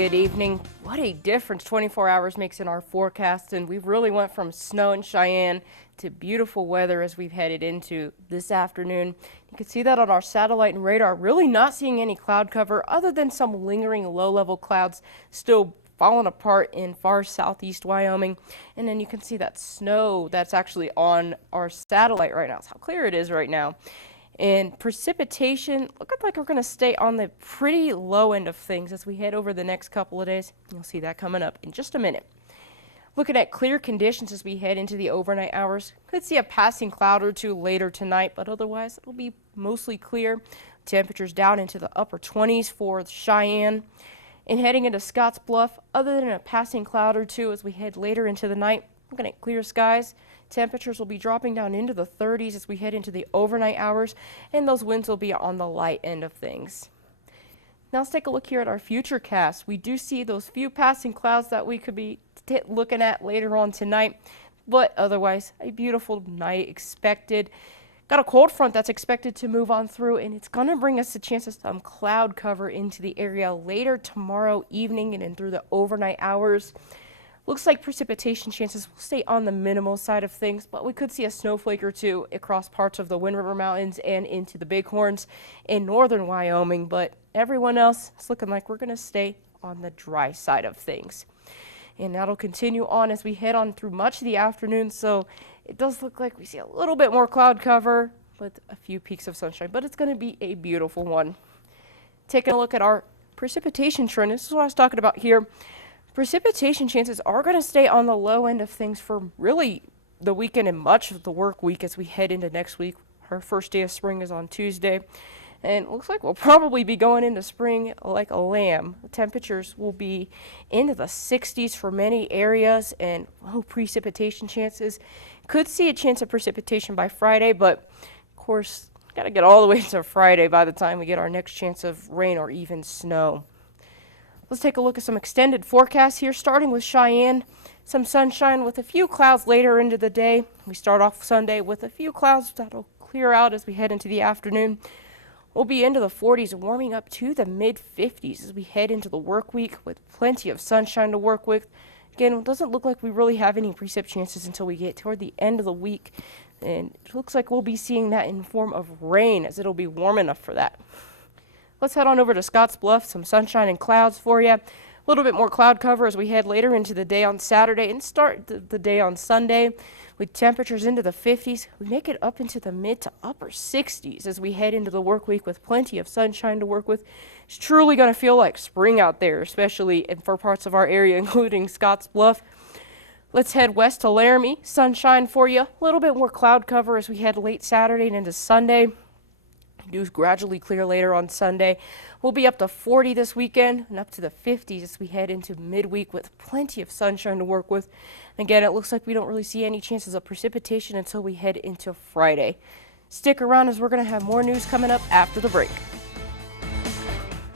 good evening. What a difference 24 hours makes in our forecast, and we've really went from snow in Cheyenne to beautiful weather as we've headed into this afternoon. You can see that on our satellite and radar. Really not seeing any cloud cover other than some lingering low-level clouds still falling apart in far southeast Wyoming. And then you can see that snow that's actually on our satellite right now. That's how clear it is right now. And precipitation, looking like we're going to stay on the pretty low end of things as we head over the next couple of days. You'll see that coming up in just a minute. Looking at clear conditions as we head into the overnight hours. Could see a passing cloud or two later tonight, but otherwise it'll be mostly clear. Temperatures down into the upper 20s for Cheyenne. And heading into Scottsbluff, other than a passing cloud or two as we head later into the night, looking at clear skies. Temperatures will be dropping down into the 30s as we head into the overnight hours, and those winds will be on the light end of things. Now let's take a look here at our future cast. We do see those few passing clouds that we could be looking at later on tonight, but otherwise a beautiful night expected. Got a cold front that's expected to move on through, and it's going to bring us a chance of some cloud cover into the area later tomorrow evening and then through the overnight hours. Looks like precipitation chances will stay on the minimal side of things, but we could see a snowflake or two across parts of the Wind River Mountains and into the Bighorns in northern Wyoming, but everyone else is looking like we're going to stay on the dry side of things. And that'll continue on as we head on through much of the afternoon, so it does look like we see a little bit more cloud cover with a few peaks of sunshine, but it's going to be a beautiful one. Taking a look at our precipitation trend, this is what I was talking about here. Precipitation chances are going to stay on the low end of things for really the weekend and much of the work week as we head into next week. Our first day of spring is on Tuesday, and it looks like we'll probably be going into spring like a lamb. The temperatures will be into the 60s for many areas and low precipitation chances. Could see a chance of precipitation by Friday, but of course, got to get all the way to Friday by the time we get our next chance of rain or even snow. Let's take a look at some extended forecasts here, starting with Cheyenne. Some sunshine with a few clouds later into the day. We start off Sunday with a few clouds that'll clear out as we head into the afternoon. We'll be into the 40s and warming up to the mid-50s as we head into the work week with plenty of sunshine to work with. Again, it doesn't look like we really have any precip chances until we get toward the end of the week. And it looks like we'll be seeing that in the form of rain as it'll be warm enough for that. Let's head on over to Scottsbluff, some sunshine and clouds for you. A little bit more cloud cover as we head later into the day on Saturday and start the day on Sunday with temperatures into the 50s. We make it up into the mid to upper 60s as we head into the work week with plenty of sunshine to work with. It's truly going to feel like spring out there, especially for parts of our area, including Scottsbluff. Let's head west to Laramie. Sunshine for you. A little bit more cloud cover as we head late Saturday and into Sunday. Do gradually clear later on Sunday. We'll be up to 40 this weekend and up to the 50s as we head into midweek with plenty of sunshine to work with. Again, it looks like we don't really see any chances of precipitation until we head into Friday. Stick around as we're going to have more news coming up after the break.